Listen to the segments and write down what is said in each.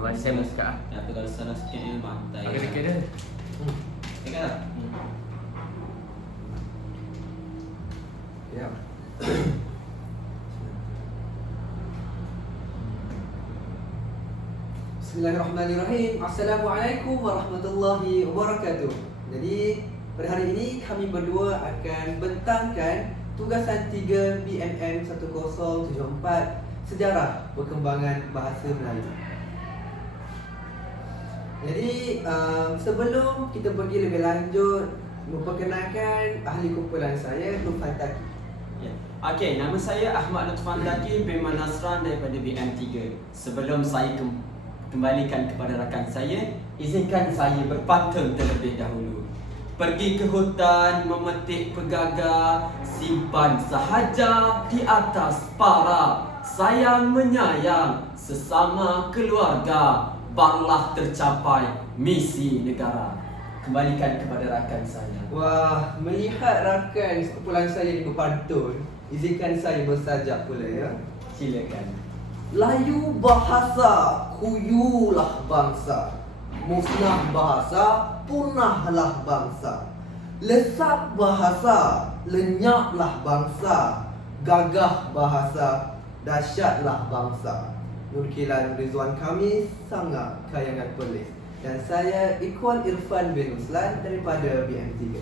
Abang saya mau cakap. Ya, tu kalau sana sikit ni mah. Agak dekat dia. Dekat tak? Ya. Bismillahirrahmanirrahim. Assalamualaikum warahmatullahi wabarakatuh. Jadi pada hari ini kami berdua akan bentangkan tugasan 3 BMM 1074 Sejarah Perkembangan Bahasa Melayu. Jadi sebelum kita pergi lebih lanjut, memperkenalkan ahli kumpulan saya, Lutfan Taki. Ya. Okey, nama saya Ahmad Lutfan Taki bin Manasran daripada BM3. Sebelum saya kembalikan kepada rakan saya, izinkan saya berpantun terlebih dahulu. Pergi ke hutan memetik pegagar, simpan sahaja di atas para. Sayang menyayang sesama keluarga, barulah tercapai misi negara. Kembalikan kepada rakan saya. Wah, melihat rakan sekumpulan saya ni berpantun, izinkan saya bersajak pula ya. Silakan. Layu bahasa, kuyulah bangsa. Musnah bahasa, punahlah bangsa. Lesap bahasa, lenyaplah bangsa. Gagah bahasa, dahsyatlah bangsa. Nurkilan Rizwan Khamis, Sangga Kayangan Perlis. Dan saya Ikhwan Irfan bin Ruslan daripada BM3.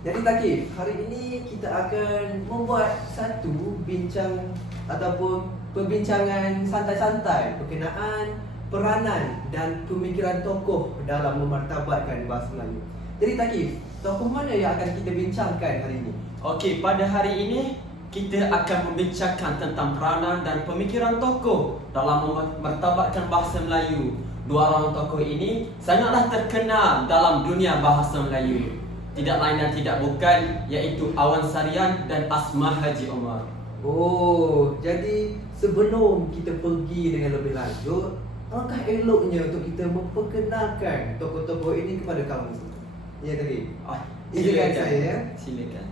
Jadi Takif, hari ini kita akan membuat satu bincang ataupun perbincangan santai-santai berkenaan peranan dan pemikiran tokoh dalam memartabatkan bahasa Melayu. Jadi Takif, tokoh mana yang akan kita bincangkan hari ini? Okey, pada hari ini kita akan membincangkan tentang peranan dan pemikiran tokoh dalam memartabatkan bahasa Melayu. Dua orang tokoh ini sangatlah terkenal dalam dunia bahasa Melayu. Tidak lain dan tidak bukan iaitu Awan Sarian dan Asmah Haji Omar. Oh, jadi sebelum kita pergi dengan lebih lanjut, alangkah eloknya untuk kita memperkenalkan tokoh-tokoh ini kepada kamu semua. Ya tadi. Izinkan saya ya. Silakan.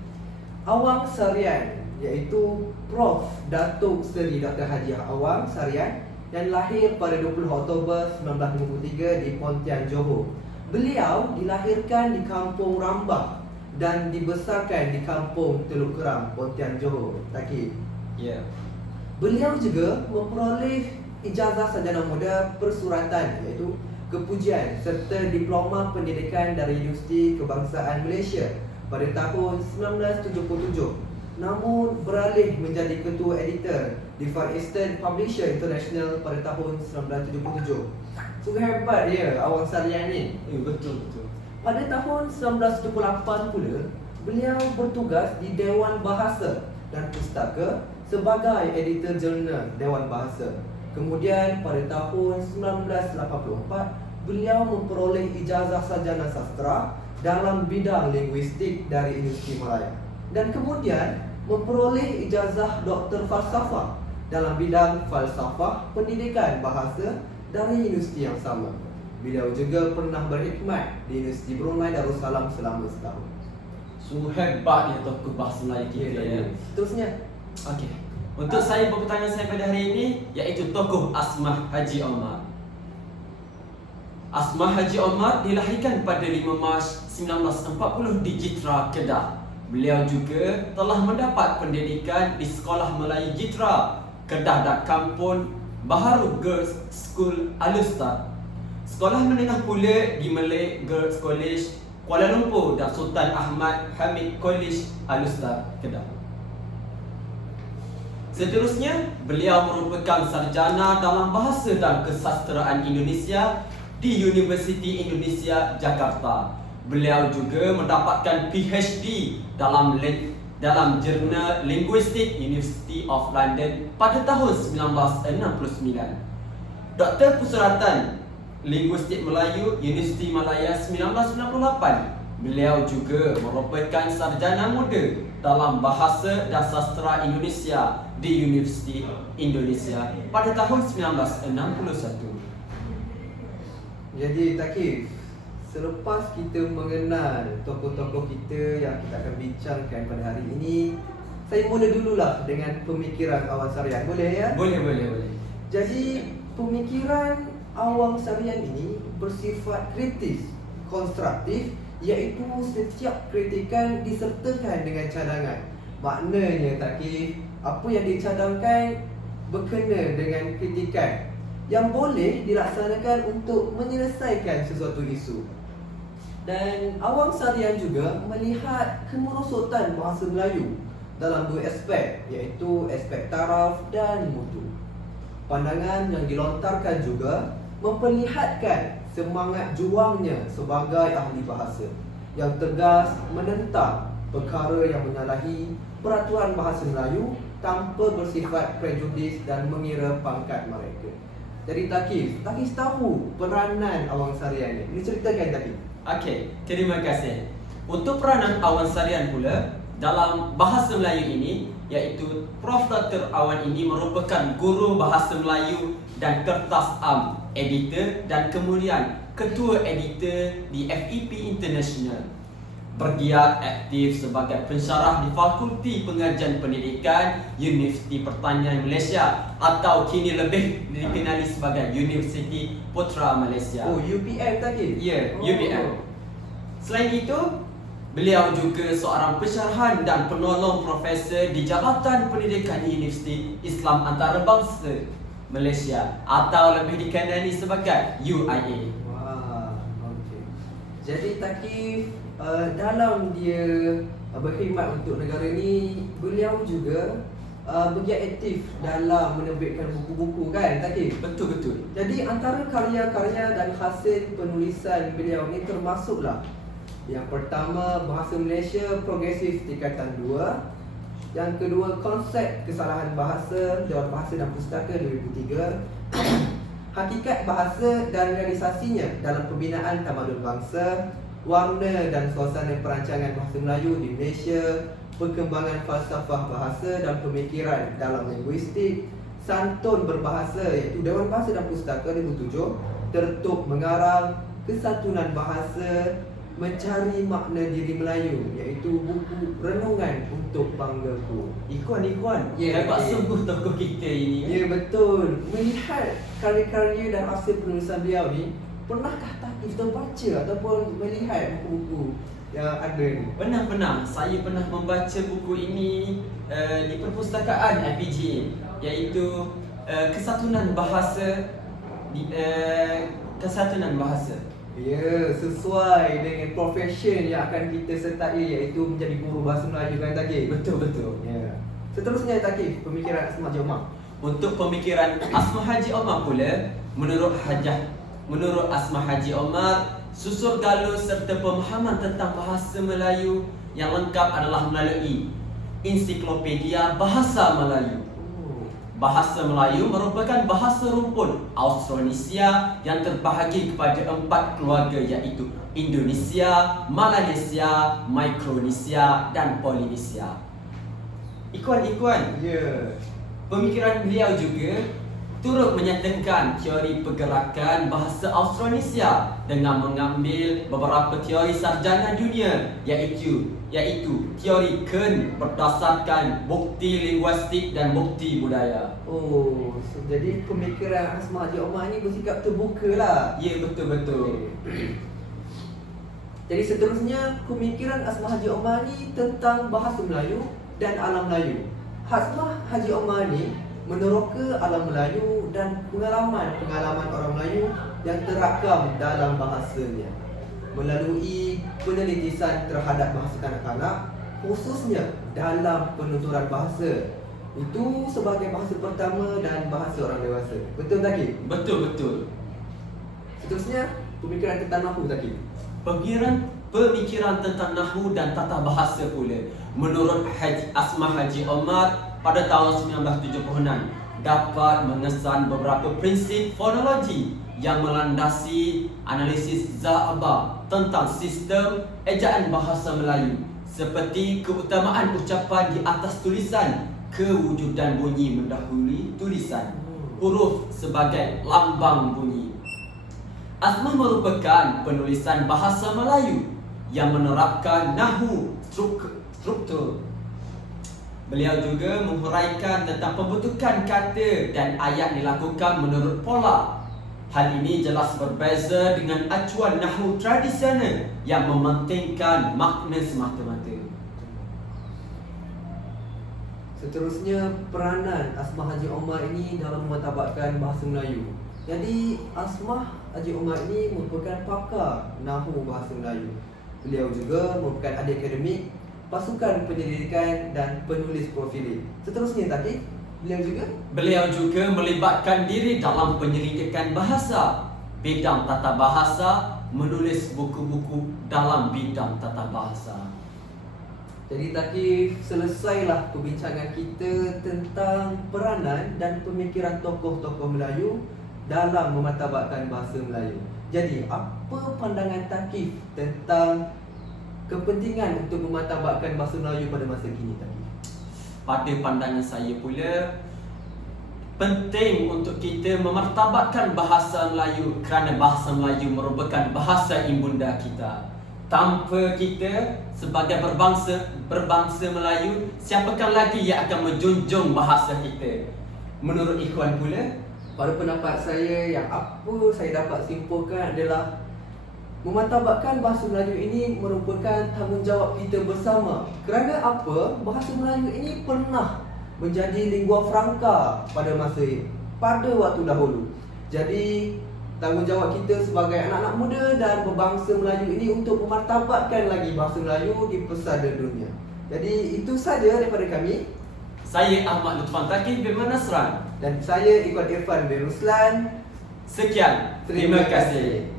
Awang Sarian iaitu Prof. Datuk Seri Dr. Haji Awang Sarian yang lahir pada 20 Oktober 1953 di Pontian, Johor. Beliau dilahirkan di Kampung Rambah dan dibesarkan di Kampung Teluk Keram, Pontian, Johor. Taki. Ya. Beliau juga memperoleh ijazah sarjana muda persuratan iaitu kepujian serta diploma pendidikan dari Universiti Kebangsaan Malaysia pada tahun 1977. Namun beralih menjadi ketua editor di Far Eastern Publisher International pada tahun 1977. Sungguh hebat dia Awang Sarian ni. Betul. Pada tahun 1978 pula, beliau bertugas di Dewan Bahasa dan Pustaka sebagai editor jurnal Dewan Bahasa. Kemudian pada tahun 1984, beliau memperoleh ijazah sarjana sastra dalam bidang linguistik dari Universiti Malaya. Dan kemudian memperoleh ijazah Doktor Falsafah dalam bidang falsafah pendidikan bahasa dari universiti yang sama. Beliau juga pernah berkhidmat di Universiti Brunei Darussalam selama setahun. Sungguh hebat dia tokoh bahasa Melayu kita ya. Seterusnya, Okey. Untuk saya pertanyaan saya pada hari ini iaitu tokoh Asmah Haji Omar. Asmah Haji Omar dilahirkan pada 5 Mac 1940 di Jitra, Kedah. Beliau juga telah mendapat pendidikan di Sekolah Melayu Jitra, Kedah dan Kampung Baharu Girls School Alustar. Sekolah menengah pula di Malay Girls College Kuala Lumpur dan Sultan Ahmad Hamid College Alustar, Kedah. Seterusnya, beliau merupakan sarjana dalam Bahasa dan Kesastraan Indonesia di Universiti Indonesia, Jakarta. Beliau juga mendapatkan PhD dalam jurnal Linguistik University of London pada tahun 1969. Doktor Persuratan Linguistik Melayu Universiti Malaya 1998. Beliau juga merupakan sarjana muda dalam Bahasa dan Sastra Indonesia di Universiti Indonesia pada tahun 1961. jadi Takif, selepas kita mengenal tokoh-tokoh kita yang kita akan bincangkan pada hari ini, saya mula dululah dengan pemikiran Awang Sarian. Boleh ya? Boleh. Jadi pemikiran awang sarian ini bersifat kritis, konstruktif, iaitu setiap kritikan disertakan dengan cadangan. Maknanya Takif, apa yang dicadangkan berkena dengan kritikan yang boleh dilaksanakan untuk menyelesaikan sesuatu isu. Dan awang sarian juga melihat kemerosotan bahasa Melayu dalam dua aspek, iaitu aspek taraf dan mutu. Pandangan yang dilontarkan juga memperlihatkan semangat juangnya sebagai ahli bahasa yang tegas menentang perkara yang menyalahi peraturan bahasa Melayu tanpa bersifat prejudis dan mengira pangkat mereka. Jadi Takif tahu peranan awang sarian ni. Ceritakan Takif. Okey, terima kasih. Untuk peranan Awan Sarian pula dalam bahasa Melayu ini, iaitu Prof. Dr. Awan ini merupakan guru bahasa Melayu dan kertas am, editor dan kemudian ketua editor di FEP International. Bergiat aktif sebagai pensyarah di Fakulti Pengajian Pendidikan Universiti Pertanian Malaysia atau kini lebih dikenali sebagai Universiti Putra Malaysia. Oh, UPM Takif? Ya, UPM. Selain itu, beliau juga seorang pensyarahan dan penolong profesor di Jabatan Pendidikan Universiti Islam Antarabangsa Malaysia atau lebih dikenali sebagai UIA. Wah, okey. Jadi Takif dalam dia berkhidmat untuk negara ni, beliau juga bergiat aktif dalam menerbitkan buku-buku kan Takif? Betul-betul. Jadi antara karya-karya dan hasil penulisan beliau ni termasuklah yang pertama Bahasa Malaysia Progresif Tingkatan 2, yang kedua Konsep Kesalahan Bahasa Dewan Bahasa dan Pustaka 2003, Hakikat Bahasa dan Realisasinya dalam Pembinaan Tamadun Bangsa, Warna dan Suasana Perancangan Bahasa Melayu di Malaysia, Perkembangan Falsafah Bahasa dan Pemikiran dalam Linguistik, Santun Berbahasa iaitu Dewan Bahasa dan Pustaka 2007, Tertub Mengarang, Kesatuan Bahasa, Mencari Makna Diri Melayu iaitu buku renungan untuk banggaku. Ikuan, Ya, hebat okey. sungguh tokoh kita ini. Ya betul. Melihat karya-karya dan hasil penulisan beliau ni, pernahkah Takif terbaca ataupun melihat buku-buku yang ada ni? Pernah. Saya pernah membaca buku ini di perpustakaan IPG, iaitu Kesatuan Bahasa Kesatuan Bahasa. Ya, sesuai dengan profession yang akan kita sertai iaitu menjadi guru bahasa Melayu kan Takif? Betul. Ya. Seterusnya Takif, pemikiran Asma Haji Omar. Untuk pemikiran Asma Haji Omar pula, menurut Asma Haji Omar, susur galur serta pemahaman tentang bahasa Melayu yang lengkap adalah melalui Ensiklopedia Bahasa Melayu. Bahasa Melayu merupakan bahasa rumpun Austronesia yang terbahagi kepada 4 keluarga iaitu Indonesia, Malaysia, Micronesia dan Polynesia. Ikuan. Ya. Pemikiran beliau juga turut menyatakan teori pergerakan bahasa Austronesia dengan mengambil beberapa teori sarjana dunia iaitu teori Kern berdasarkan bukti linguistik dan bukti budaya. Oh, jadi pemikiran Asma Haji Omar ni bersikap terbuka lah. Ya, betul. Jadi seterusnya pemikiran Asma Haji Omar ni tentang bahasa Melayu dan alam Melayu. Asma Haji Omar ni meneroka alam Melayu dan pengalaman orang Melayu yang terakam dalam bahasanya melalui penelitian terhadap bahasa kanak-kanak, khususnya dalam penuturan bahasa. Itu sebagai bahasa pertama dan bahasa orang dewasa. Betul Takif? Betul. Seterusnya pemikiran tentang nahwu Takif. Pemikiran tentang nahwu dan tata bahasa pula menurut Asma Haji Omar pada tahun 1976 dapat mengesan beberapa prinsip fonologi yang melandasi analisis Za'aba tentang sistem ejaan bahasa Melayu seperti keutamaan ucapan di atas tulisan, kewujudan bunyi mendahului tulisan, huruf sebagai lambang bunyi. Asma merupakan penulisan bahasa Melayu yang menerapkan nahwu struktur Beliau juga menghuraikan tentang pembentukan kata dan ayat dilakukan menurut pola. Hal ini jelas berbeza dengan acuan nahwu tradisional yang mementingkan makna semata-mata. Seterusnya, peranan Asmah Haji Omar ini dalam memartabatkan bahasa Melayu. Jadi, Asmah Haji Omar ini merupakan pakar nahwu bahasa Melayu. Beliau juga merupakan ahli akademik, pasukan penyelidikan dan penulis profili. Seterusnya tadi, beliau juga melibatkan diri dalam penyelidikan bahasa, bidang tata bahasa, menulis buku-buku dalam bidang tata bahasa. Jadi tadi selesailah perbincangan kita tentang peranan dan pemikiran tokoh-tokoh Melayu dalam memartabatkan bahasa Melayu. Jadi, apa pandangan Thaqif tentang kepentingan untuk memartabatkan bahasa Melayu pada masa kini tadi? Pada pandangan saya pula, penting untuk kita memartabatkan bahasa Melayu kerana bahasa Melayu merupakan bahasa ibunda kita. Tanpa kita sebagai berbangsa Melayu, siapakah lagi yang akan menjunjung bahasa kita? Menurut Ikhwan pula, pada pendapat saya, yang apa saya dapat simpulkan adalah memartabatkan bahasa Melayu ini merupakan tanggungjawab kita bersama. Kerana apa? Bahasa Melayu ini pernah menjadi lingua franca pada waktu dahulu. Jadi, tanggungjawab kita sebagai anak-anak muda dan berbangsa Melayu ini untuk memartabatkan lagi bahasa Melayu di pesada dunia. Jadi, itu saja daripada kami. Saya Ahmad Lutfan Thaqif bin Manasran. Dan saya Ikhwan Irfan bin Ruslan. Sekian, terima kasih.